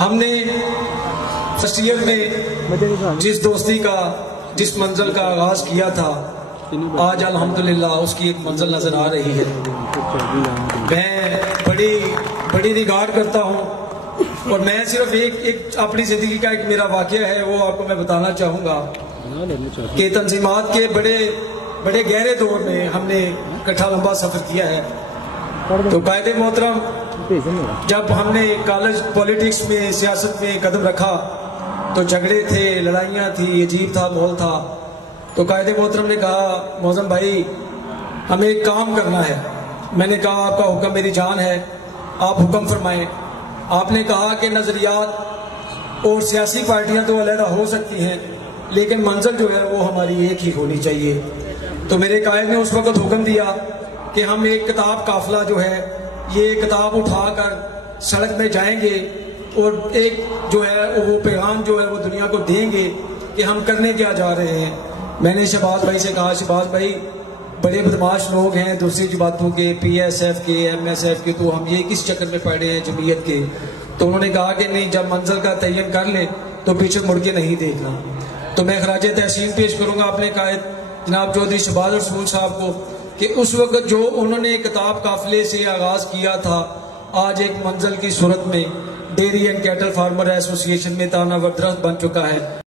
ہم نے فصیت میں جس دوستی کا جس منزل کا آغاز کیا تھا آج الحمدللہ اس کی ایک منزل نظر آ رہی ہے. میں بڑی ریگارڈ کرتا ہوں اور میں صرف ایک اپنی زندگی کا ایک میرا واقعہ ہے وہ آپ کو میں بتانا چاہوں گا کہ تنظیمات کے بڑے گہرے دور میں ہم نے اکٹھا لمبا سفر کیا ہے. تو قائد محترم جب ہم نے کالج پولیٹکس میں سیاست میں قدم رکھا تو جھگڑے تھے، لڑائیاں تھی، عجیب تھا ماحول تھا. تو قائد محترم نے کہا معظم بھائی ہمیں ایک کام کرنا ہے. میں نے کہا آپ کا حکم میری جان ہے، آپ حکم فرمائیں. آپ نے کہا کہ نظریات اور سیاسی پارٹیاں تو علیحدہ ہو سکتی ہیں لیکن منزل جو ہے وہ ہماری ایک ہی ہونی چاہیے. تو میرے قائد نے اس وقت حکم دیا کہ ہم ایک کتاب قافلہ جو ہے یہ کتاب اٹھا کر سڑک میں جائیں گے اور ایک جو ہے وہ پیغام جو ہے وہ دنیا کو دیں گے کہ ہم کرنے کیا جا رہے ہیں. میں نے شہباز بھائی سے کہا شہباز بھائی بڑے بدماش لوگ ہیں دوسری جماعتوں کے، پی ایس ایف کے، ایم ایس ایف کے، تو ہم یہ کس چکر میں پڑے ہیں جمعیت کے. تو انہوں نے کہا کہ نہیں، جب منزل کا تعین کر لیں تو پیچھے مڑ کے نہیں دیکھنا. تو میں خراج تحسین پیش کروں گا اپنے قائد جناب چودھری شہباز رسول صاحب کو کہ اس وقت جو انہوں نے کتاب قافلے سے آغاز کیا تھا آج ایک منزل کی صورت میں ڈیری اینڈ کیٹل فارمر ایسوسی ایشن میں تانہ ور درخت بن چکا ہے.